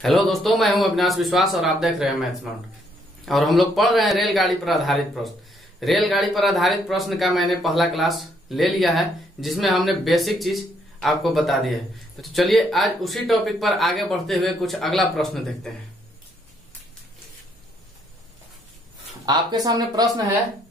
Hello दोस्तों, मैं हूं अविनाश विश्वास और आप देख रहे हैं मैथ्स माउंट। और हम लोग पढ़ रहे हैं रेलगाड़ी पर आधारित प्रश्न। रेलगाड़ी पर आधारित प्रश्न का मैंने पहला क्लास ले लिया है, जिसमें हमने बेसिक चीज आपको बता दी है। तो चलिए आज उसी टॉपिक पर आगे बढ़ते हुए कुछ अगला प्रश्न देखते हैं। आपके सामने प्रश्न है,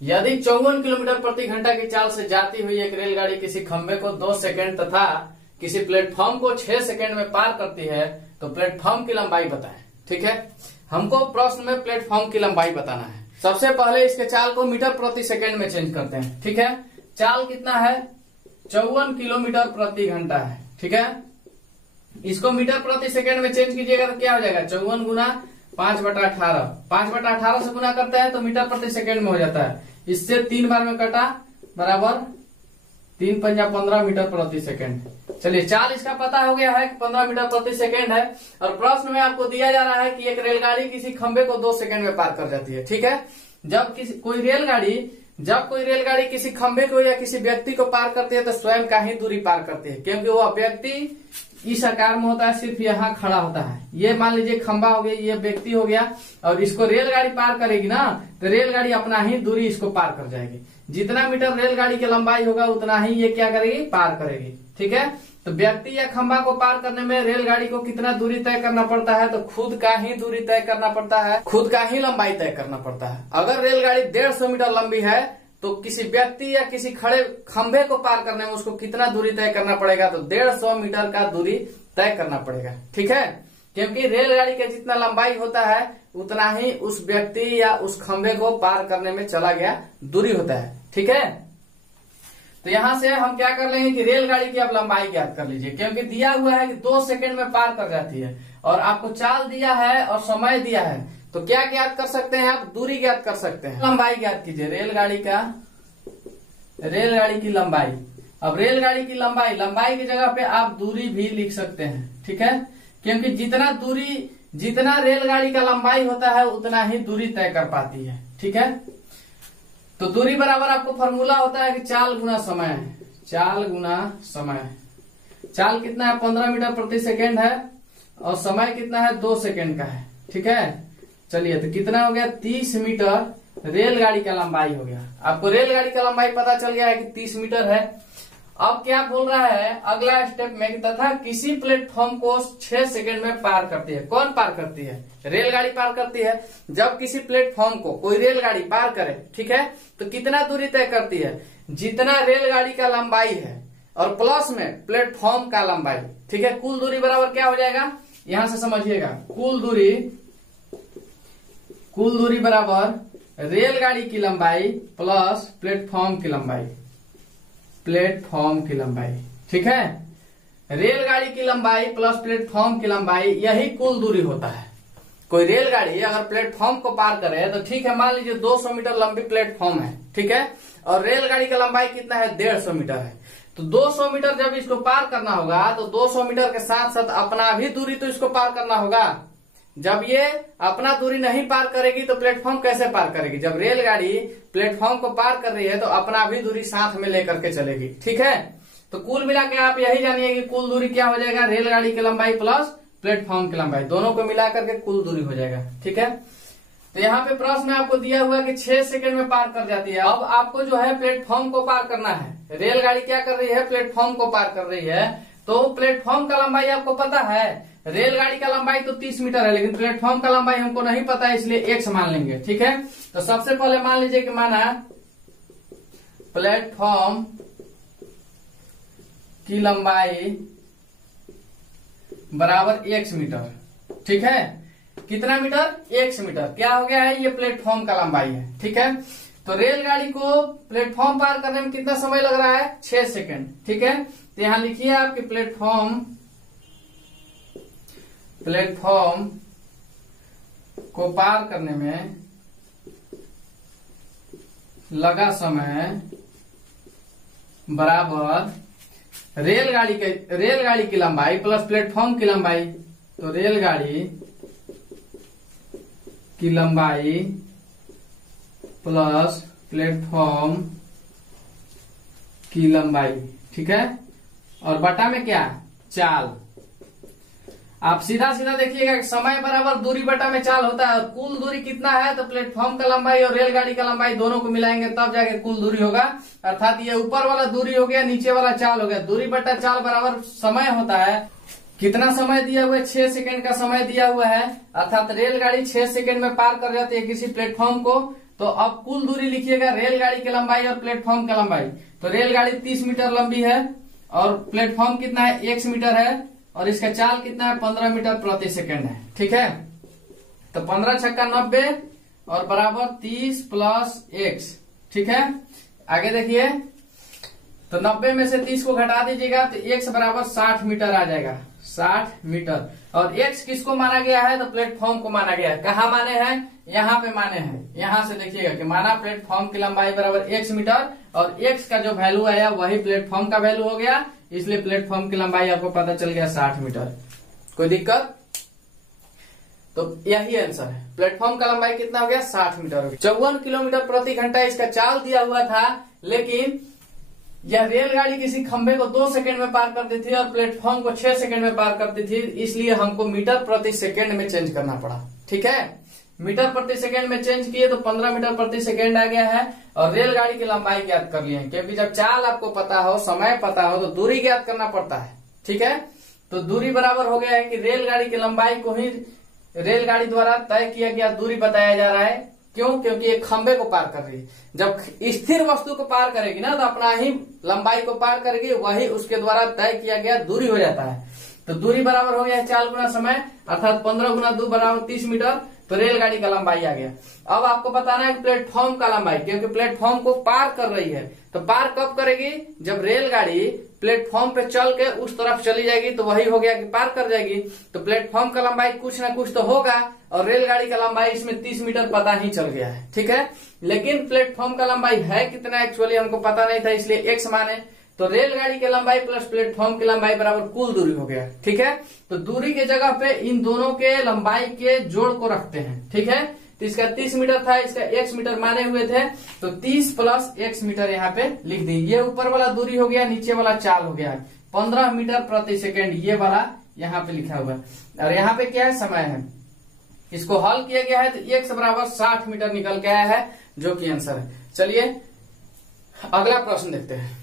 यदि 54 किलोमीटर प्रति घंटा की चाल से जाती हुई एक रेलगाड़ी किसी खंबे को 2 सेकंड तथा किसी प्लेटफॉर्म को 6 सेकंड में पार करती है तो प्लेटफॉर्म की लंबाई बताएं। ठीक है, हमको प्रश्न में प्लेटफॉर्म की लंबाई बताना है। सबसे पहले इसके चाल को मीटर प्रति सेकंड में चेंज करते हैं। ठीक है, चाल कितना है? 54 किलोमीटर प्रति घंटा है। ठीक है, इसको मीटर प्रति सेकंड में चेंज कीजिएगा तो क्या हो जाएगा? 54 गुना 5/18। 5/18 से गुना करते हैं तो मीटर प्रति सेकंड में हो जाता है। इससे 3 बार में कटा बराबर 3 पंजा 15 मीटर प्रति सेकंड। चलिए, चाल इसका पता हो गया है कि 15 मीटर प्रति सेकंड है। और प्रश्न में आपको दिया जा रहा है कि एक रेलगाड़ी किसी खंबे को 2 सेकंड में पार कर जाती है। ठीक है, जब कोई रेलगाड़ी किसी खंबे को या किसी व्यक्ति को पार करती है तो स्वयं का ही दूरी पार करती है, क्योंकि वो व्यक्ति इस आकार में होता है, सिर्फ यहाँ खड़ा होता है। ये मान लीजिए खंबा हो गया, ये व्यक्ति हो गया, और इसको रेलगाड़ी पार करेगी ना, तो रेलगाड़ी अपना ही दूरी इसको पार कर जाएगी। जितना मीटर रेलगाड़ी की लंबाई होगा उतना ही ये क्या करेगी? पार करेगी। ठीक है, तो व्यक्ति या खंबा को पार करने में रेलगाड़ी को कितना दूरी तय करना पड़ता है? तो खुद का ही दूरी तय करना पड़ता है, खुद का ही लंबाई तय करना पड़ता है। अगर रेलगाड़ी 150 मीटर लंबी है तो किसी व्यक्ति या किसी खड़े खंभे को पार करने में उसको कितना दूरी तय करना पड़ेगा? तो 150 मीटर का दूरी तय करना पड़ेगा। ठीक है, क्योंकि रेलगाड़ी का जितना लंबाई होता है उतना ही उस व्यक्ति या उस खंभे को पार करने में चला गया दूरी होता है। ठीक है, तो यहां से हम क्या कर लेंगे कि रेलगाड़ी की आप लंबाई ज्ञात कर लीजिए, क्योंकि दिया हुआ है कि 2 सेकंड में पार कर जाती है और आपको चाल दिया है और समय दिया है, तो क्या ज्ञात कर सकते हैं आप? दूरी ज्ञात कर सकते हैं। लंबाई ज्ञात कीजिए, रेलगाड़ी की लंबाई। अब रेलगाड़ी की लंबाई की जगह पे आप दूरी भी लिख सकते हैं। ठीक है, क्योंकि जितना रेलगाड़ी का लंबाई होता है उतना ही दूरी तय कर पाती है। ठीक है, तो दूरी बराबर आपको फॉर्मूला होता है कि चाल गुना समय। चाल कितना है? 15 मीटर प्रति सेकेंड है और समय कितना है? 2 सेकेंड का है। ठीक है, चलिए, तो कितना हो गया? 30 मीटर रेलगाड़ी का लंबाई हो गया। आपको रेलगाड़ी का लंबाई पता चल गया है कि 30 मीटर है। अब क्या बोल रहा है अगला स्टेप में? तथा किसी प्लेटफॉर्म को 6 सेकंड में पार करती है। कौन पार करती है? रेलगाड़ी पार करती है। जब किसी प्लेटफॉर्म को कोई रेलगाड़ी पार करे, ठीक है, तो कितना दूरी तय करती है? जितना रेलगाड़ी का लंबाई है और प्लस में प्लेटफॉर्म का लंबाई। ठीक है, कुल दूरी बराबर क्या हो जाएगा? यहां से समझिएगा, कुल दूरी बराबर रेलगाड़ी की लंबाई प्लस प्लेटफॉर्म की लंबाई। ठीक है, रेलगाड़ी की लंबाई प्लस प्लेटफॉर्म की लंबाई, यही कुल दूरी होता है। कोई रेलगाड़ी अगर प्लेटफॉर्म को पार करे तो ठीक है, मान लीजिए 200 मीटर लंबी प्लेटफॉर्म है। ठीक है, और रेलगाड़ी का लंबाई कितना है? 150 मीटर है। तो 200 मीटर जब इसको पार करना होगा तो 200 मीटर के साथ साथ अपना भी दूरी तो इसको पार करना होगा। जब ये अपना दूरी नहीं पार करेगी तो प्लेटफॉर्म कैसे पार करेगी? जब रेलगाड़ी प्लेटफॉर्म को पार कर रही है तो अपना भी दूरी साथ में लेकर के चलेगी। ठीक है, तो कुल मिला के आप यही जानिए कि कुल दूरी क्या हो जाएगा? रेलगाड़ी की लंबाई प्लस प्लेटफॉर्म की लंबाई, दोनों को मिलाकर के कुल दूरी हो जाएगा। ठीक है, तो यहाँ पे प्रश्न में आपको दिया हुआ कि 6 सेकंड में पार कर जाती है। अब आपको जो है प्लेटफॉर्म को पार करना है। रेलगाड़ी क्या कर रही है? प्लेटफॉर्म को पार कर रही है। तो प्लेटफॉर्म का लंबाई आपको पता है, रेलगाड़ी का लंबाई तो 30 मीटर है, लेकिन प्लेटफॉर्म का लंबाई हमको नहीं पता है, इसलिए x मान लेंगे। ठीक है, तो सबसे पहले मान लीजिए कि माना प्लेटफॉर्म की लंबाई बराबर x मीटर। ठीक है, कितना मीटर? x metre. क्या हो गया है? ये प्लेटफॉर्म का लंबाई है। ठीक है, तो रेलगाड़ी को प्लेटफॉर्म पार करने में कितना समय लग रहा है? 6 सेकंड। ठीक है, तो यहां लिखिए आपके प्लेटफॉर्म को पार करने में लगा समय बराबर रेलगाड़ी की लंबाई प्लस प्लेटफॉर्म की लंबाई। तो रेलगाड़ी की लंबाई प्लस प्लेटफॉर्म की लंबाई। ठीक है, और बटा में क्या? चाल। आप सीधा सीधा देखिएगा, समय बराबर दूरी बटा में चाल होता है, और कुल दूरी कितना है तो प्लेटफॉर्म का लंबाई और रेलगाड़ी का लंबाई दोनों को मिलाएंगे तब जाके कुल दूरी होगा। अर्थात ये ऊपर वाला दूरी हो गया, नीचे वाला चाल हो गया। दूरी बटा चाल बराबर समय होता है। कितना समय दिया हुआ है? 6 सेकंड का समय दिया हुआ है। अर्थात रेलगाड़ी 6 सेकंड में पार कर जाती है किसी प्लेटफॉर्म को। तो अब कुल दूरी लिखिएगा, रेलगाड़ी की लंबाई और प्लेटफॉर्म की लंबाई। तो रेलगाड़ी 30 मीटर लंबी है और प्लेटफॉर्म कितना है? 1 मीटर है, और इसका चाल कितना है? 15 मीटर प्रति सेकंड है। ठीक है, तो 15 छक्का 90 और बराबर 30 प्लस x। ठीक है, आगे देखिए, तो 90 में से 30 को घटा दीजिएगा तो x बराबर 60 मीटर आ जाएगा। 60 मीटर। और x किसको माना गया है? तो प्लेटफॉर्म को माना गया है। कहाँ माने हैं? यहाँ पे माने हैं। यहाँ से देखिएगा कि माना प्लेटफॉर्म की लंबाई बराबर x मीटर, और x का जो वैल्यू आया वही प्लेटफॉर्म का वैल्यू हो गया, इसलिए प्लेटफॉर्म की लंबाई आपको पता चल गया 60 मीटर। कोई दिक्कत? तो यही आंसर है। प्लेटफॉर्म का लंबाई कितना हो गया? 60 मीटर हो गया। 54 किलोमीटर प्रति घंटा इसका चाल दिया हुआ था, लेकिन यह रेलगाड़ी किसी खंभे को 2 सेकंड में पार करती थी और प्लेटफॉर्म को 6 सेकंड में पार करती थी, इसलिए हमको मीटर प्रति सेकंड में चेंज करना पड़ा। ठीक है, मीटर प्रति सेकंड में चेंज किए तो 15 मीटर प्रति सेकंड आ गया है, और रेलगाड़ी की लंबाई ज्ञात कर लिए, क्योंकि जब चाल आपको पता हो, समय पता हो, तो दूरी ज्ञात करना पड़ता है। ठीक है, तो दूरी बराबर हो गया है कि रेलगाड़ी की लंबाई को ही रेलगाड़ी द्वारा तय किया गया दूरी बताया जा रहा है। क्यों? क्योंकि एक खंबे को पार कर रही है। जब स्थिर वस्तु को पार करेगी ना, तो अपना ही लंबाई को पार करेगी, वही उसके द्वारा तय किया गया दूरी हो जाता है। तो दूरी बराबर हो गया है चाल गुना समय, अर्थात 15 गुना 2 बराबर 30 मीटर। तो रेलगाड़ी का लंबाई आ गया। अब आपको बताना है प्लेटफॉर्म का लंबाई, क्योंकि प्लेटफॉर्म को पार कर रही है। तो पार कब करेगी? जब रेलगाड़ी प्लेटफॉर्म पे चल के उस तरफ चली जाएगी, तो वही हो गया कि पार कर जाएगी। तो प्लेटफॉर्म का लंबाई कुछ ना कुछ तो होगा, और रेलगाड़ी का लंबाई इसमें 30 मीटर पता ही चल गया है। ठीक है, लेकिन प्लेटफॉर्म का लंबाई है कितना एक्चुअली हमको पता नहीं था, इसलिए x माने। तो रेलगाड़ी की लंबाई प्लस प्लेटफॉर्म की लंबाई बराबर कुल दूरी हो गया। ठीक है, तो दूरी के जगह पे इन दोनों के लंबाई के जोड़ को रखते हैं। ठीक है, तो इसका 30 मीटर था, इसका x मीटर माने हुए थे, तो 30 प्लस x मीटर यहाँ पे लिख दी। ये ऊपर वाला दूरी हो गया, नीचे वाला चाल हो गया 15 मीटर प्रति सेकेंड, ये वाला यहाँ पे लिखा हुआ है। और यहाँ पे क्या है? समय है। इसको हल किया गया है तो x बराबर 60 मीटर निकल के आया है, जो कि आंसर है। चलिए अगला प्रश्न देखते हैं।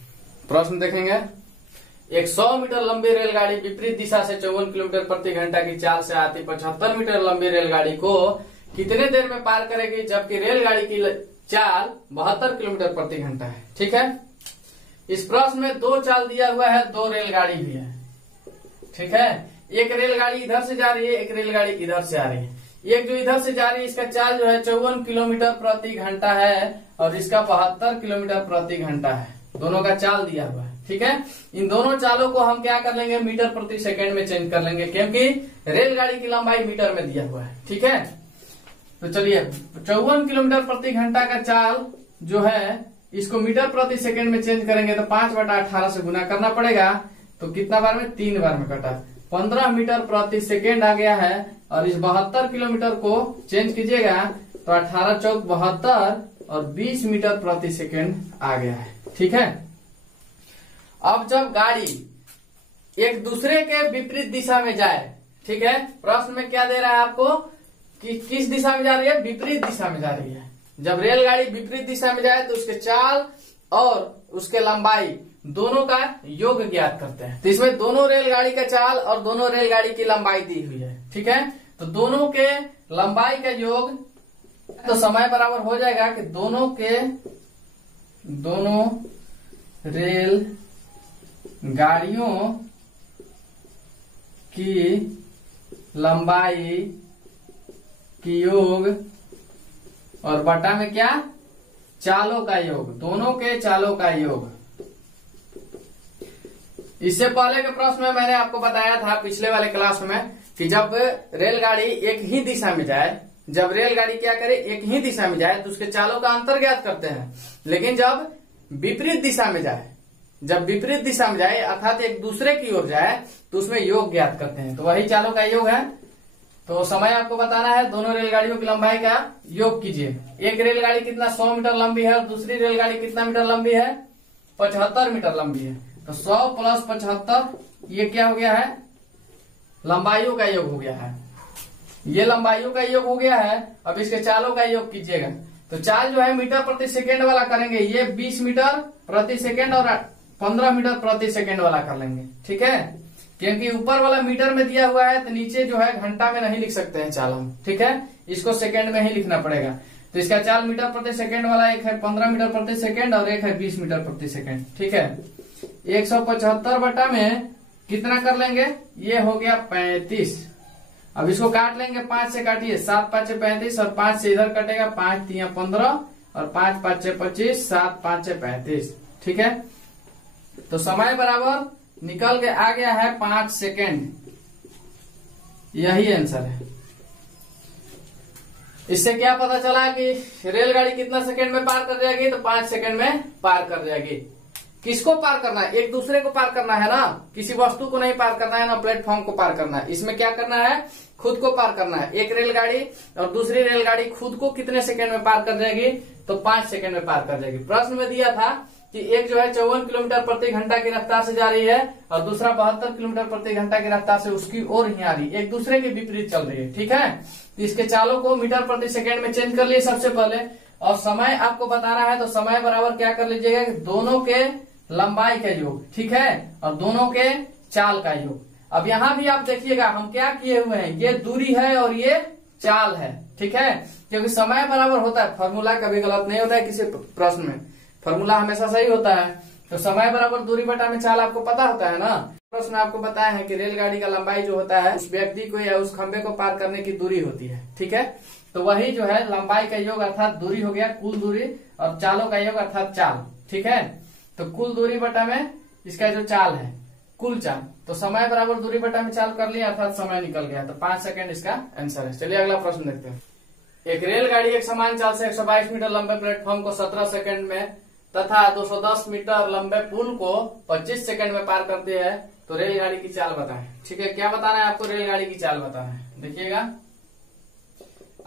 प्रश्न देखेंगे, एक 100 मीटर लंबी रेलगाड़ी विपरीत दिशा से 54 किलोमीटर प्रति घंटा की चाल से आती 75 मीटर लंबी रेलगाड़ी को कितने देर में पार करेगी, जबकि रेलगाड़ी की चाल 72 किलोमीटर प्रति घंटा है। ठीक है, इस प्रश्न में 2 चाल दिया हुआ है, 2 रेलगाड़ी भी है। ठीक है, एक रेलगाड़ी इधर से जा रही है, एक रेलगाड़ी इधर से आ रही है। एक जो इधर से जा रही है, इसका चाल जो है 54 किलोमीटर प्रति घंटा है, और इसका 72 किलोमीटर प्रति घंटा है। दोनों का चाल दिया हुआ है। ठीक है, इन दोनों चालों को हम क्या कर लेंगे? मीटर प्रति सेकंड में चेंज कर लेंगे, क्योंकि रेलगाड़ी की लंबाई मीटर में दिया हुआ है। ठीक है, तो चलिए 54 किलोमीटर प्रति घंटा का चाल जो है, इसको मीटर प्रति सेकंड में चेंज करेंगे तो 5/18 से गुना करना पड़ेगा। तो कितना बार में? 3 बार में कटा। 15 मीटर प्रति सेकेंड आ गया है, और इस 72 किलोमीटर को चेंज कीजिएगा तो 18 चौक 72 और 20 मीटर प्रति सेकेंड आ गया है। ठीक है, अब जब गाड़ी एक दूसरे के विपरीत दिशा में जाए, ठीक है, प्रश्न में क्या दे रहा है आपको कि किस दिशा में जा रही है? विपरीत दिशा में जा रही है। जब रेलगाड़ी विपरीत दिशा में जाए तो उसके चाल और उसके लंबाई दोनों का योग ज्ञात करते हैं। तो इसमें दोनों रेलगाड़ी का चाल और दोनों रेलगाड़ी की लंबाई दी हुई है। ठीक है, तो दोनों के लंबाई का योग, तो समय बराबर हो जाएगा कि दोनों रेल गाड़ियों की लंबाई की योग और बटा में क्या? चालों का योग, दोनों के चालों का योग। इससे पहले के प्रश्न में मैंने आपको बताया था पिछले वाले क्लास में कि जब रेलगाड़ी एक ही दिशा में जाए, जब रेलगाड़ी क्या करे? एक ही दिशा में जाए तो उसके चालों का अंतर ज्ञात करते हैं। लेकिन जब विपरीत दिशा में जाए, जब विपरीत दिशा में जाए अर्थात एक दूसरे की ओर जाए, तो उसमें योग ज्ञात करते हैं। तो वही चालों का योग है। तो समय आपको बताना है, दोनों रेलगाड़ियों की लंबाई का योग कीजिए। एक रेलगाड़ी कितना 100 मीटर लंबी है और दूसरी रेलगाड़ी कितना मीटर लंबी है? 75 मीटर लंबी है। तो 100 प्लस 75 ये क्या हो गया है? लंबाइयों का योग हो गया है। ये लंबाइयों का योग हो गया है। अब इसके चालों का योग कीजिएगा। तो चाल जो है मीटर प्रति सेकेंड वाला करेंगे, ये 20 मीटर प्रति सेकेंड और 15 मीटर प्रति सेकेंड वाला कर लेंगे। ठीक है, क्योंकि ऊपर वाला मीटर में दिया हुआ है तो नीचे जो है घंटा में नहीं लिख सकते हैं चाल हम। ठीक है, इसको सेकेंड में ही लिखना पड़ेगा। तो इसका चाल मीटर प्रति सेकेंड वाला एक है 15 मीटर प्रति सेकेंड और एक है 20 मीटर प्रति सेकेंड। ठीक है, 175 बटा में कितना कर लेंगे, ये हो गया 35। अब इसको काट लेंगे, 5 से काटिए, 7 5 35 और 5 से इधर कटेगा, 5 3 15 और 5 5 25, 7 5 35। ठीक है, तो समय बराबर निकल के आ गया है 5 सेकेंड। यही आंसर है। इससे क्या पता चला कि रेलगाड़ी कितना सेकंड में पार कर जाएगी, तो 5 सेकंड में पार कर जाएगी। किसको पार करना है, एक दूसरे को पार करना है ना, किसी वस्तु को नहीं पार करना है ना प्लेटफॉर्म को पार करना है। इसमें क्या करना है, खुद को पार करना है। एक रेलगाड़ी और दूसरी रेलगाड़ी खुद को कितने सेकंड में पार कर जाएगी, तो 5 सेकंड में पार कर जाएगी। प्रश्न में दिया था कि एक जो है 54 किलोमीटर प्रति घंटा की रफ्तार से जा रही है और दूसरा 72 किलोमीटर प्रति घंटा की रफ्तार से उसकी ओर ही आ रही है, एक दूसरे के विपरीत चल रही है। ठीक है, तो इसके चालों को मीटर प्रति सेकेंड में चेंज कर लिए सबसे पहले, और समय आपको बताना है तो समय बराबर क्या कर लीजिएगा, दोनों के लंबाई का योग। ठीक है, और दोनों के चाल का योग। अब यहाँ भी आप देखिएगा हम क्या किए हुए हैं, ये दूरी है और ये चाल है। ठीक है, क्योंकि समय बराबर होता है, फॉर्मूला कभी गलत नहीं होता है किसी प्रश्न में, फॉर्मूला हमेशा सही होता है। तो समय बराबर दूरी बटा में चाल आपको पता होता है ना। प्रश्न आपको बताया है कि रेलगाड़ी का लंबाई जो होता है उस व्यक्ति को या उस खंबे को पार करने की दूरी होती है। ठीक है, तो वही जो है लंबाई का योग अर्थात दूरी हो गया कुल दूरी, और चालों का योग अर्थात चाल। ठीक है, तो कुल दूरी बटा में इसका जो चाल है कुल चाल, तो समय बराबर दूरी बटा में चाल कर लिया अर्थात समय निकल गया। तो 5 सेकंड इसका आंसर है। चलिए अगला प्रश्न देखते हैं। एक रेलगाड़ी एक समान चाल से 122 मीटर लंबे प्लेटफॉर्म को 17 सेकंड में तथा 210 मीटर लंबे पुल को 25 सेकंड में पार करती है, तो रेलगाड़ी की चाल बताएं। ठीक है, क्या बताना है आपको, रेलगाड़ी की चाल बताना है। देखिएगा,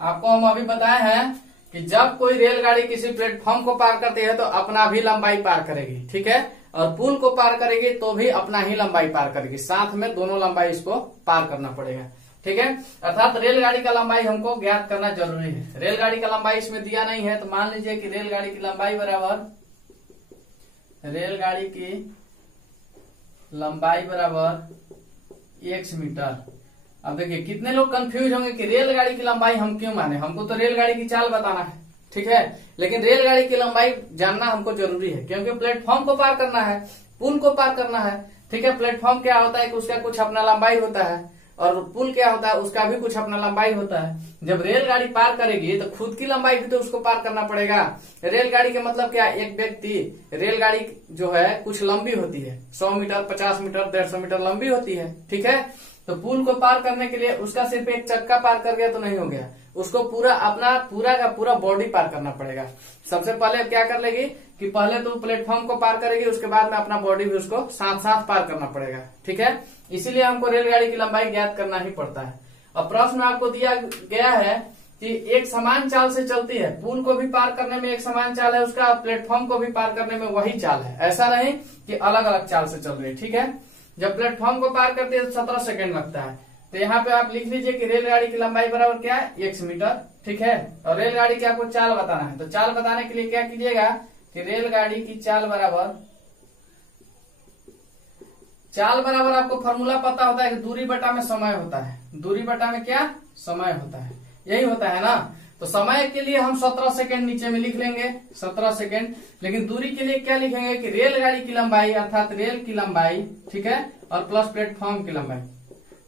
आपको हम अभी बताए हैं कि जब कोई रेलगाड़ी किसी प्लेटफॉर्म को पार करती है तो अपना भी लंबाई पार करेगी। ठीक है, और पुल को पार करेगी तो भी अपना ही लंबाई पार करेगी, साथ में दोनों लंबाई इसको पार करना पड़ेगा। ठीक है, अर्थात रेलगाड़ी का लंबाई हमको ज्ञात करना जरूरी है। रेलगाड़ी का लंबाई इसमें दिया नहीं है, तो मान लीजिए कि रेलगाड़ी की लंबाई बराबर x मीटर। अब देखिए कितने लोग कंफ्यूज होंगे कि रेलगाड़ी की लंबाई हम क्यों माने, हमको तो रेलगाड़ी की चाल बताना है। ठीक है, लेकिन रेलगाड़ी की लंबाई जानना हमको जरूरी है, क्योंकि प्लेटफॉर्म को पार करना है, पुल को पार करना है। ठीक है, प्लेटफॉर्म क्या होता है कि उसका कुछ अपना लंबाई होता है, और पुल क्या होता है उसका भी कुछ अपना लंबाई होता है। जब रेलगाड़ी पार करेगी तो खुद की लंबाई भी तो उसको पार करना पड़ेगा। रेलगाड़ी का मतलब क्या, एक व्यक्ति, रेलगाड़ी जो है कुछ लंबी होती है, 100 मीटर 50 मीटर 150 मीटर लंबी होती है। ठीक है, तो पुल को पार करने के लिए उसका सिर्फ एक चक्का पार कर गया तो नहीं हो गया, उसको पूरा अपना पूरा का पूरा बॉडी पार करना पड़ेगा। सबसे पहले क्या कर लेगी कि पहले तो प्लेटफॉर्म को पार करेगी, उसके बाद में अपना बॉडी भी उसको साथ साथ पार करना पड़ेगा। ठीक है, इसीलिए हमको रेलगाड़ी की लंबाई ज्ञात करना ही पड़ता है। अब प्रश्न में आपको दिया गया है कि एक समान चाल से चलती है, पुल को भी पार करने में एक समान चाल है उसका, प्लेटफॉर्म को भी पार करने में वही चाल है, ऐसा नहीं कि अलग अलग चाल से चल रही है। ठीक है, जब प्लेटफॉर्म को पार करते हैं तो 17 सेकंड लगता है, तो यहाँ पे आप लिख लीजिए कि रेलगाड़ी की लंबाई बराबर क्या है, x मीटर। ठीक है, और रेलगाड़ी की आपको चाल बताना है, तो चाल बताने के लिए क्या कीजिएगा कि रेलगाड़ी की चाल बराबर आपको फॉर्मूला पता होता है कि दूरी बटा में समय होता है। दूरी बटा में क्या, समय होता है, यही होता है ना। तो समय के लिए हम 17 सेकंड नीचे में लिख लेंगे, 17 सेकंड। लेकिन दूरी के लिए क्या लिखेंगे कि रेलगाड़ी की लंबाई अर्थात रेल की लंबाई, ठीक है, और प्लस प्लेटफॉर्म की लंबाई,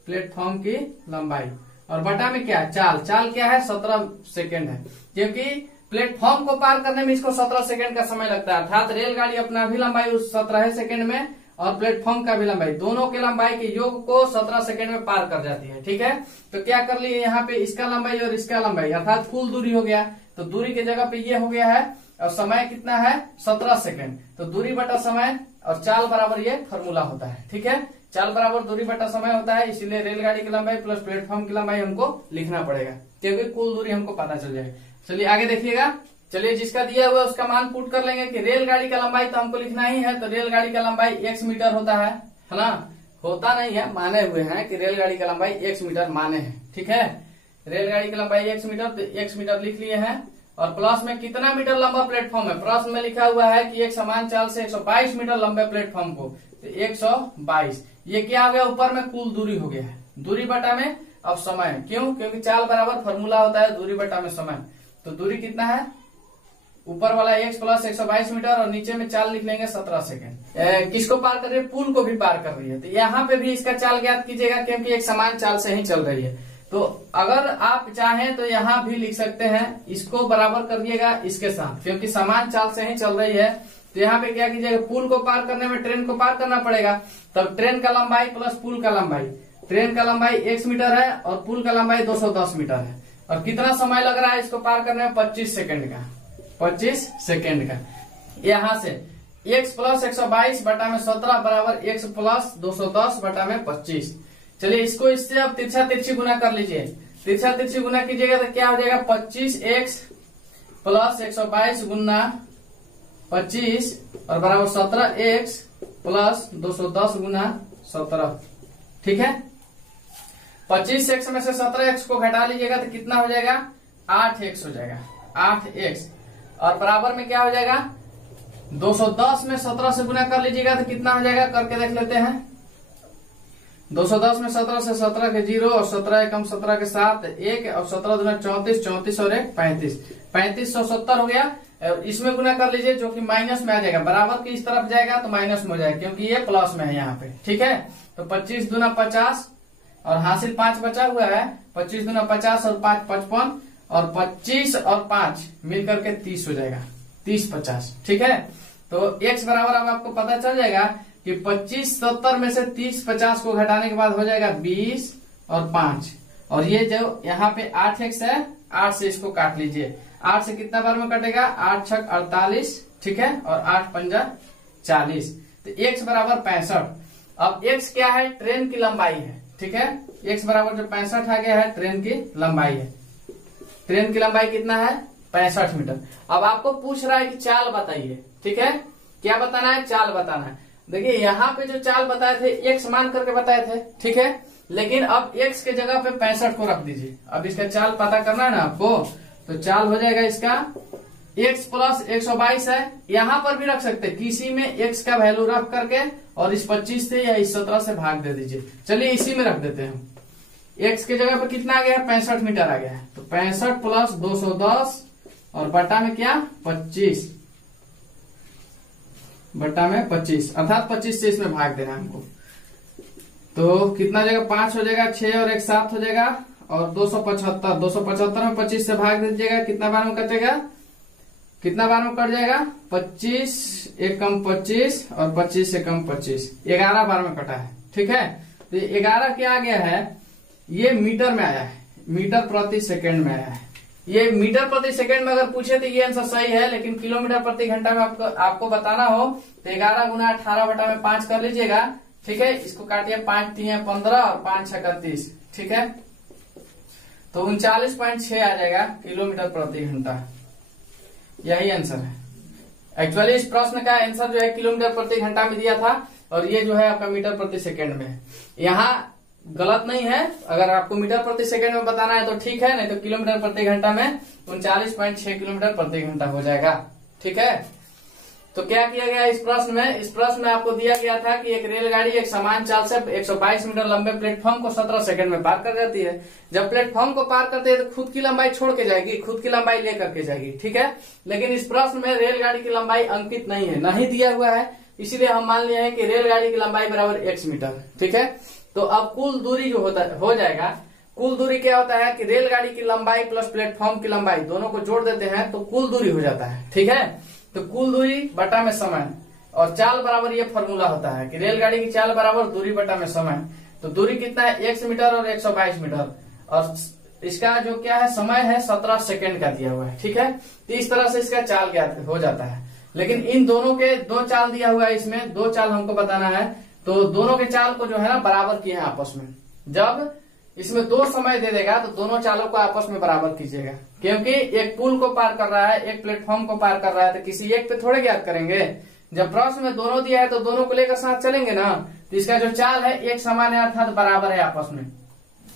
प्लेटफॉर्म की लंबाई, और बटा में क्या, चाल। चाल क्या है, 17 सेकंड है, क्योंकि प्लेटफॉर्म को पार करने में इसको 17 सेकंड का समय लगता है, अर्थात रेलगाड़ी अपना भी लंबाई उस 17 सेकंड में और प्लेटफॉर्म का भी लंबाई, दोनों के लंबाई के योग को 17 सेकंड में पार कर जाती है। ठीक है, तो क्या कर लिए यहाँ पे, इसका लंबाई और इसका लंबाई अर्थात कुल दूरी हो गया, तो दूरी की जगह पे ये हो गया है, और समय कितना है 17 सेकंड, तो दूरी बटा समय और चाल बराबर ये फॉर्मूला होता है। ठीक है, चाल बराबर दूरी बटा समय होता है, इसीलिए रेलगाड़ी की लंबाई प्लस प्लेटफॉर्म की लंबाई हमको लिखना पड़ेगा, क्योंकि कुल दूरी हमको पता चल जाएगा। चलिए आगे देखिएगा। चलिए जिसका दिया हुआ उसका मान पुट कर लेंगे कि रेलगाड़ी का लंबाई तो हमको लिखना ही है, तो रेलगाड़ी का लंबाई x मीटर होता है ना, होता नहीं है, माने हुए हैं कि रेलगाड़ी की लंबाई x मीटर माने हैं। ठीक है, रेलगाड़ी की लंबाई x मीटर, तो x मीटर लिख लिए हैं। और प्लस में कितना मीटर लंबा प्लेटफॉर्म है, प्रश्न में लिखा हुआ है कि एक समान चाल से 122 मीटर लंबे प्लेटफॉर्म को, तो 122 ये क्या हो गया, ऊपर में कुल दूरी हो गया है, दूरी बटा में अब समय। क्यों? क्योंकि चाल बराबर फॉर्मूला होता है दूरी बटा में समय। तो दूरी कितना है, ऊपर वाला x प्लस 122 मीटर और नीचे में चाल लिख लेंगे 17 सेकेंड। किसको पार कर रही है, पुल को भी पार कर रही है। तो यहाँ पे भी इसका चाल ज्ञात कीजिएगा क्योंकि एक समान चाल से ही चल रही है। तो अगर आप चाहें तो यहाँ भी लिख सकते हैं, इसको बराबर कर दिएगा इसके साथ, क्योंकि समान चाल से ही चल रही है। तो यहाँ पे क्या कीजिएगा, पुल को पार करने में ट्रेन को पार करना पड़ेगा, तब ट्रेन का लंबाई प्लस पुल का लंबाई। ट्रेन का लंबाई x मीटर है और पुल का लंबाई 210 मीटर है। और कितना समय लग रहा है इसको पार करने में, 25 सेकेंड का, 25 सेकेंड का। यहाँ से x प्लस 122 बटा में 17 बराबर x प्लस 210 बटा में 25। चलिए इसको इससे अब तिरछा तिरछी गुना कर लीजिए। तिरछा तिरछी गुना कीजिएगा तो क्या हो जाएगा, 25x प्लस 122 गुना 25 और बराबर 17x प्लस 210 गुना 17। ठीक है, 25x में से 17x को घटा लीजिएगा तो कितना हो जाएगा, 8x हो जाएगा, 8x। और बराबर में क्या हो जाएगा, 210 में 17 से गुना कर लीजिएगा तो कितना हो जाएगा, करके देख लेते हैं। 210 में 17 से 17 के 0 और 17 एकम 17 के 7 1 और 17 दूना 34, 34 और 1 35, 3570 हो गया। इसमें गुना कर लीजिए जो कि माइनस में आ जाएगा, बराबर की इस तरफ जाएगा तो माइनस में हो जाएगा क्योंकि ये प्लस में है यहाँ पे। ठीक है, तो 25 दूना 50 और हासिल 5 बचा हुआ है, 25 दूना 50 और 5 55 और 25 और 5 मिलकर के 30 हो जाएगा, 30 50। ठीक है, तो x बराबर अब आपको पता चल जाएगा कि 25 70 में से 30 50 को घटाने के बाद हो जाएगा 20 और 5। और ये जो यहाँ पे 8x है, 8 से इसको काट लीजिए। 8 से कितना बार में कटेगा, 8 छक 48। ठीक है, और 8 पंजा 40। तो x बराबर 65। अब x क्या है, ट्रेन की लंबाई है। ठीक है, x बराबर जो 65 आ गया है ट्रेन की लंबाई है। ट्रेन की लंबाई कितना है, 65 मीटर। अब आपको पूछ रहा है कि चाल बताइए। ठीक है, क्या बताना है, चाल बताना है। देखिए यहाँ पे जो चाल बताए थे x मान करके बताए थे। ठीक है, लेकिन अब x के जगह पे 65 को रख दीजिए। अब इसका चाल पता करना है ना आपको, तो चाल हो जाएगा इसका x प्लस 122 है। यहाँ पर भी रख सकते हैं, किसी में x का वैल्यू रख करके और इस 25 से या इस 17 से भाग दे दीजिए। चलिए इसी में रख देते हैं हम। x के जगह पे कितना आ गया है, 65 मीटर आ गया है। तो 65 प्लस 210 और बटा में क्या, 25 बटा में 25, अर्थात 25 से इसमें भाग देना हमको। तो कितना हो जाएगा, 5 हो जाएगा, 6 और 1 7 हो जाएगा और 275। 275 में 25 से भाग दीजिएगा, कितना बार में कटेगा, कितना बार में कट जाएगा, 25 एक कम 25 और 25 से कम 25, 11 बार में कटा है। ठीक है, तो 11 क्या आ गया है, ये मीटर में आया है, मीटर प्रति सेकंड में आया है। ये मीटर प्रति सेकंड में अगर पूछे तो ये आंसर सही है, लेकिन किलोमीटर प्रति घंटा में आपको बताना हो तो 11 गुना 18 बटा में 5 कर लीजिएगा। ठीक है, इसको काटिए, 5 3 15 और 5 6 30। ठीक है, तो 39.6 आ जाएगा किलोमीटर प्रति घंटा। यही आंसर है। एक्चुअली इस प्रश्न का आंसर जो है किलोमीटर प्रति घंटा में दिया था और ये जो है आपका मीटर प्रति सेकंड में है। यहाँ गलत नहीं है, अगर आपको मीटर प्रति सेकंड में बताना है तो ठीक है, नहीं तो किलोमीटर प्रति घंटा में 39.6 किलोमीटर प्रति घंटा हो जाएगा। ठीक है, तो क्या किया गया इस प्रश्न में, इस प्रश्न में आपको दिया गया था कि एक रेलगाड़ी एक समान चाल से 122 मीटर लंबे प्लेटफॉर्म को 17 सेकंड में पार कर जाती है। जब प्लेटफॉर्म को पार करते हैं तो खुद की लंबाई छोड़ के जाएगी, खुद की लंबाई लेकर के जाएगी। ठीक है, लेकिन इस प्रश्न में रेलगाड़ी की लंबाई अंकित नहीं है, नहीं दिया हुआ है, इसीलिए हम मान लिया है कि रेलगाड़ी की लंबाई बराबर x मीटर। ठीक है, तो अब कुल दूरी जो हो जाएगा, कुल दूरी क्या होता है कि रेलगाड़ी की लंबाई प्लस प्लेटफॉर्म की लंबाई दोनों को जोड़ देते हैं तो कुल दूरी हो जाता है। ठीक है, तो कुल दूरी बटा में समय और चाल बराबर ये फॉर्मूला होता है कि रेलगाड़ी की चाल बराबर दूरी बटा में समय। तो दूरी कितना है, x मीटर और 122 मीटर और इसका जो क्या है समय है 17 सेकंड का दिया हुआ है। ठीक है, तो इस तरह से इसका चाल ज्ञात हो जाता है। लेकिन इन दोनों के दो चाल दिया हुआ है, इसमें दो चाल हमको बताना है, तो दोनों के चाल को जो है ना बराबर किए हैं आपस में। जब इसमें दो समय दे देगा तो दोनों चालों को आपस में बराबर कीजिएगा, क्योंकि एक पुल को पार कर रहा है, एक प्लेटफॉर्म को पार कर रहा है, तो किसी एक पे थोड़े ज्ञात करेंगे, जब प्रश्न में दोनों दिया है तो दोनों को लेकर साथ चलेंगे ना, तो इसका जो चाल है एक समान है अर्थात बराबर है आपस में।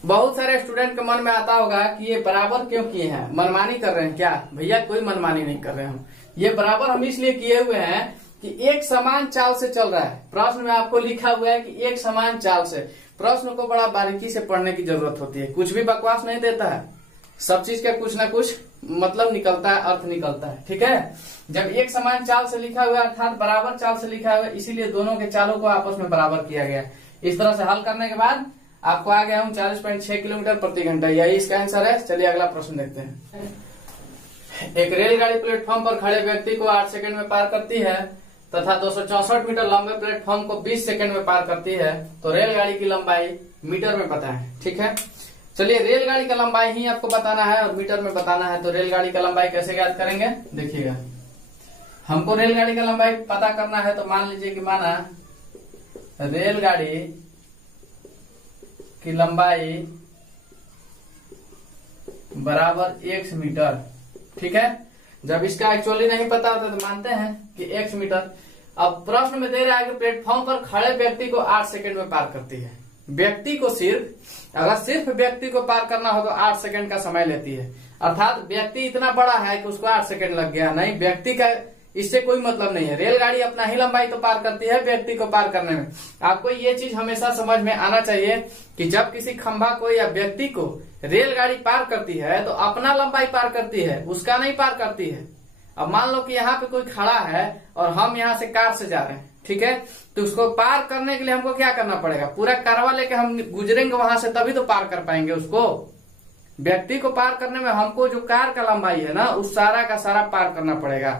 बहुत सारे स्टूडेंट के मन में आता होगा कि ये बराबर क्यों किए हैं, मनमानी कर रहे हैं क्या? भैया कोई मनमानी नहीं कर रहे हम, ये बराबर हम इसलिए किए हुए हैं कि एक समान चाल से चल रहा है। प्रश्न में आपको लिखा हुआ है कि एक समान चाल से। प्रश्न को बड़ा बारीकी से पढ़ने की जरूरत होती है, कुछ भी बकवास नहीं देता है, सब चीज का कुछ ना कुछ मतलब निकलता है, अर्थ निकलता है। ठीक है, जब एक समान चाल से लिखा हुआ है अर्थात बराबर चाल से लिखा हुआ है, इसीलिए दोनों के चालों को आपस में बराबर किया गया। इस तरह से हल करने के बाद आपको आ गया 39.6 किलोमीटर प्रति घंटा, यही इसका आंसर है। चलिए अगला प्रश्न देखते हैं। एक रेलगाड़ी प्लेटफॉर्म पर खड़े व्यक्ति को 8 सेकंड में पार करती है तथा 264 मीटर लंबे प्लेटफॉर्म को 20 सेकंड में पार करती है, तो रेलगाड़ी की लंबाई मीटर में बताएं। ठीक है, चलिए रेलगाड़ी का लंबाई ही आपको बताना है और मीटर में बताना है, तो रेलगाड़ी का लंबाई कैसे ज्ञात करेंगे देखिएगा। हमको रेलगाड़ी का लंबाई पता करना है, तो मान लीजिए कि माना रेलगाड़ी की लंबाई बराबर x मीटर। ठीक है, जब इसका एक्चुअली नहीं पता होता तो मानते हैं कि x मीटर। अब प्रश्न में दे रहा है कि प्लेटफॉर्म पर खड़े व्यक्ति को 8 सेकंड में पार करती है। व्यक्ति को अगर सिर्फ व्यक्ति को पार करना हो तो 8 सेकंड का समय लेती है, अर्थात व्यक्ति इतना बड़ा है कि उसको 8 सेकंड लग गया। नहीं, व्यक्ति का इससे कोई मतलब नहीं है, रेलगाड़ी अपना ही लंबाई तो पार करती है व्यक्ति को पार करने में। आपको ये चीज हमेशा समझ में आना चाहिए कि जब किसी खंभा को या व्यक्ति को रेलगाड़ी पार करती है तो अपना लंबाई पार करती है, उसका नहीं पार करती है। अब मान लो कि यहाँ पे कोई खड़ा है और हम यहाँ से कार से जा रहे हैं, ठीक है, तो उसको पार करने के लिए हमको क्या करना पड़ेगा, पूरा कारवा लेके हम गुजरेंगे वहां से, तभी तो पार कर पाएंगे उसको। व्यक्ति को पार करने में हमको जो कार का लंबाई है ना, उस सारा का सारा पार करना पड़ेगा।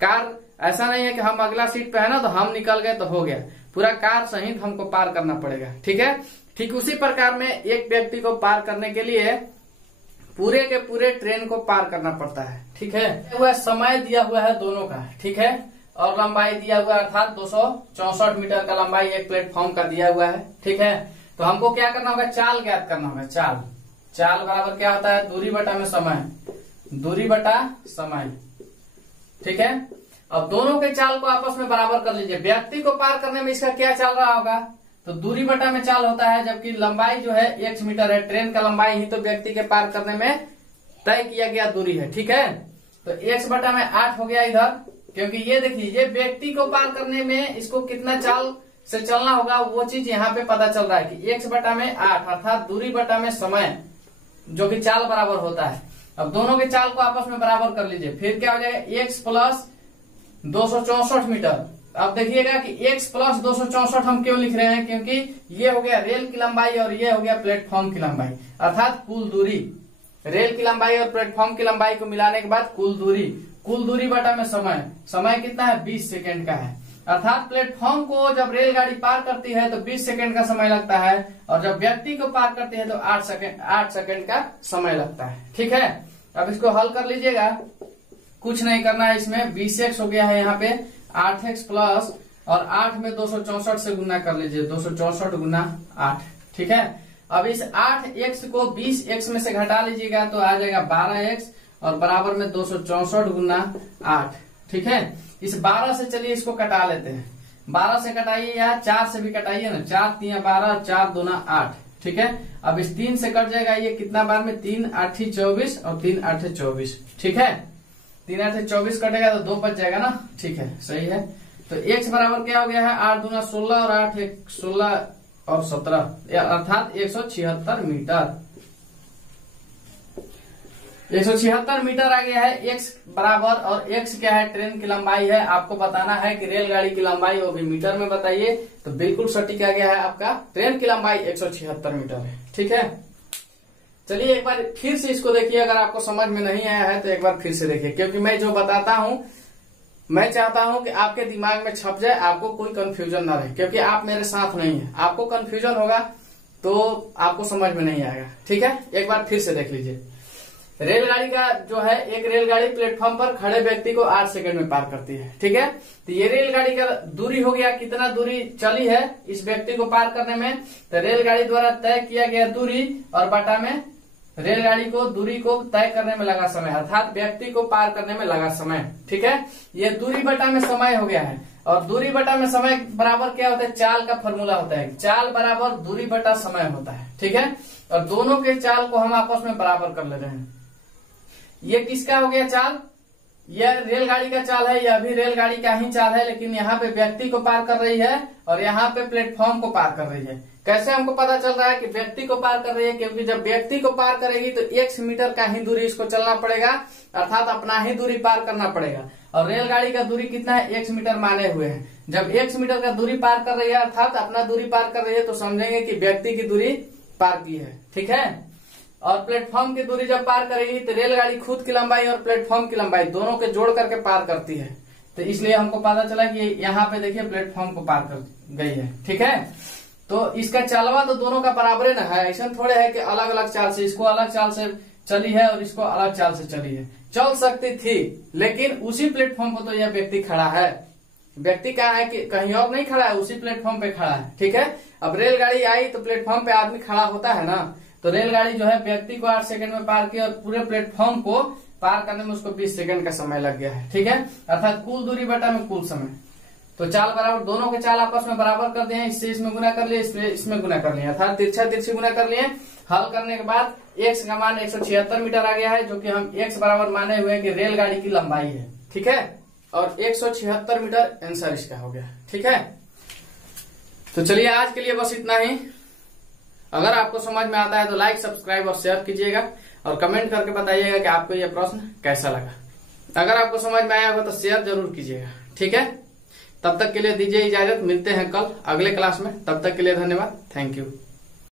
कार ऐसा नहीं है कि हम अगला सीट पे है ना तो हम निकल गए तो हो गया, पूरा कार सहित हमको पार करना पड़ेगा। ठीक है, ठीक उसी प्रकार में एक व्यक्ति को पार करने के लिए पूरे के पूरे ट्रेन को पार करना पड़ता है। ठीक है, वह समय दिया हुआ है दोनों का, ठीक है, और लंबाई दिया हुआ है अर्थात 264 मीटर का लंबाई एक प्लेटफॉर्म का दिया हुआ है। ठीक है, तो हमको क्या करना होगा, चाल ज्ञात करना होगा। चाल बराबर क्या होता है, दूरी बटा में समय, दूरी बटा समय। ठीक है, अब दोनों के चाल को आपस में बराबर कर लीजिए। व्यक्ति को पार करने में इसका क्या चाल रहा होगा, तो दूरी बटा में चाल होता है, जबकि लंबाई जो है x मीटर है। ट्रेन का लंबाई ही तो व्यक्ति के पार करने में तय किया गया दूरी है। ठीक है, तो x बटा में 8 हो गया इधर, क्योंकि ये देखिए ये व्यक्ति को पार करने में इसको कितना चाल से चलना होगा वो चीज यहाँ पे पता चल रहा है कि x बटा में 8 अर्थात दूरी बटा में समय, जो कि चाल बराबर होता है। अब दोनों के चाल को आपस में बराबर कर लीजिए, फिर क्या हो जाएगा, x प्लस 264 मीटर। अब देखिएगा कि x प्लस 264 हम क्यों लिख रहे हैं, क्योंकि ये हो गया रेल की लंबाई और ये हो गया प्लेटफॉर्म की लंबाई, अर्थात कुल दूरी। रेल की लंबाई और प्लेटफॉर्म की लंबाई को मिलाने के बाद कुल दूरी बटा में समय कितना है, 20 सेकेंड का है। अर्थात प्लेटफॉर्म को जब रेलगाड़ी पार करती है तो 20 सेकेंड का समय लगता है, और जब व्यक्ति को पार करती है तो 8 सेकेंड का समय लगता है। ठीक है, अब इसको हल कर लीजिएगा, कुछ नहीं करना है इसमें, 20x हो गया है यहाँ पे 8x प्लस और 8 में 264 से गुना कर लीजिए, 264 गुना 8। ठीक है, अब इस 8x को 20x में से घटा लीजिएगा तो आ जाएगा 12x और बराबर में 264 गुना 8। ठीक है, इस 12 से चलिए इसको कटा लेते हैं, 12 से कटाइए या 4 से भी कटाइए ना, 4 3 12 4 2 8। ठीक है, अब इस 3 से कट जाएगा, ये कितना बार में 3 8 24 और 3 8 24। ठीक है, 3 8 24 कटेगा तो 2 बच जाएगा ना। ठीक है, सही है, तो x बराबर क्या हो गया है, 8 दूना 16 और 8 16 और 17 अर्थात 176 मीटर। 176 मीटर आ गया है x बराबर, और x क्या है, ट्रेन की लंबाई है। आपको बताना है कि रेलगाड़ी की लंबाई वो भी मीटर में बताइए, तो बिल्कुल सटीक आ गया है आपका, ट्रेन की लंबाई 176 मीटर है। ठीक है, चलिए एक बार फिर से इसको देखिए, अगर आपको समझ में नहीं आया है तो एक बार फिर से देखिए, क्योंकि मैं जो बताता हूँ मैं चाहता हूँ कि आपके दिमाग में छप जाए, आपको कोई कंफ्यूजन ना रहे, क्योंकि आप मेरे साथ नहीं है। आपको कंफ्यूजन होगा तो आपको समझ में नहीं आएगा। ठीक है, एक बार फिर से देख लीजिए। रेलगाड़ी का जो है, एक रेलगाड़ी प्लेटफॉर्म पर खड़े व्यक्ति को 8 सेकंड में पार करती है। ठीक है, तो ये रेलगाड़ी का दूरी हो गया, कितना दूरी चली है इस व्यक्ति को पार करने में, तो रेलगाड़ी द्वारा तय किया गया दूरी और बटा में रेलगाड़ी को दूरी को तय करने में लगा समय, अर्थात व्यक्ति को पार करने में लगा समय। ठीक है, ये दूरी बटा में समय हो गया है। और दूरी बटा में समय बराबर क्या होता है, चाल का फॉर्मूला होता है। चाल बराबर दूरी बटा समय होता है। ठीक है, और दोनों के चाल को हम आपस में बराबर कर ले रहे हैं। ये किसका हो गया चाल, यह रेलगाड़ी का चाल है, यह भी रेलगाड़ी का ही चाल है, लेकिन यहाँ पे व्यक्ति को पार कर रही है और यहाँ पे प्लेटफॉर्म को पार कर रही है। कैसे हमको पता चल रहा है कि व्यक्ति को पार कर रही है, क्योंकि जब व्यक्ति को पार करेगी तो 1 मीटर का ही दूरी इसको चलना पड़ेगा, अर्थात अपना ही दूरी पार करना पड़ेगा। और रेलगाड़ी का दूरी कितना है, 1 मीटर माने हुए हैं। जब 1 मीटर का दूरी पार कर रही है, अर्थात अपना दूरी पार कर रही है, तो समझेंगे कि व्यक्ति की दूरी पार की है। ठीक है, और प्लेटफॉर्म की दूरी जब पार करेगी तो रेलगाड़ी खुद की लंबाई और प्लेटफॉर्म की लंबाई दोनों के जोड़ करके पार करती है। तो इसलिए हमको पता चला कि यहाँ पे देखिए प्लेटफॉर्म को पार कर गई है। ठीक है, तो इसका चालवा तो दोनों का बराबर ना है, ऐसा थोड़े है कि अलग अलग चाल से, इसको अलग चाल से चली है और इसको अलग चाल से चली है। चल सकती थी, लेकिन उसी प्लेटफॉर्म पर तो यह व्यक्ति खड़ा है। व्यक्ति कहाँ है कि कहीं और नहीं खड़ा है, उसी प्लेटफॉर्म पे खड़ा है। ठीक है, अब रेलगाड़ी आई तो प्लेटफॉर्म पे आदमी खड़ा होता है ना, तो रेलगाड़ी जो है व्यक्ति को 8 सेकंड में पार किया और पूरे प्लेटफॉर्म को पार करने में उसको 20 सेकंड का समय लग गया है। ठीक है, अर्थात कुल दूरी बटा में कुल समय। तो चाल बराबर, दोनों के चाल आपस में बराबर कर दिए, इससे इसमें गुना कर लिए, इसमें गुना कर लिए, अर्थात तिरछा तिरछी गुना कर लिए। हल करने के बाद x का मान 176 मीटर आ गया है, जो कि हम x बराबर माने हुए कि रेलगाड़ी की लंबाई है। ठीक है, और 176 मीटर आंसर इसका हो गया। ठीक है, तो चलिए आज के लिए बस इतना ही। अगर आपको समझ में आता है तो लाइक, सब्सक्राइब और शेयर कीजिएगा और कमेंट करके बताइएगा कि आपको यह प्रश्न कैसा लगा। अगर आपको समझ में आया हो तो शेयर जरूर कीजिएगा। ठीक है, तब तक के लिए दीजिए इजाजत, मिलते हैं कल अगले क्लास में। तब तक के लिए धन्यवाद, थैंक यू।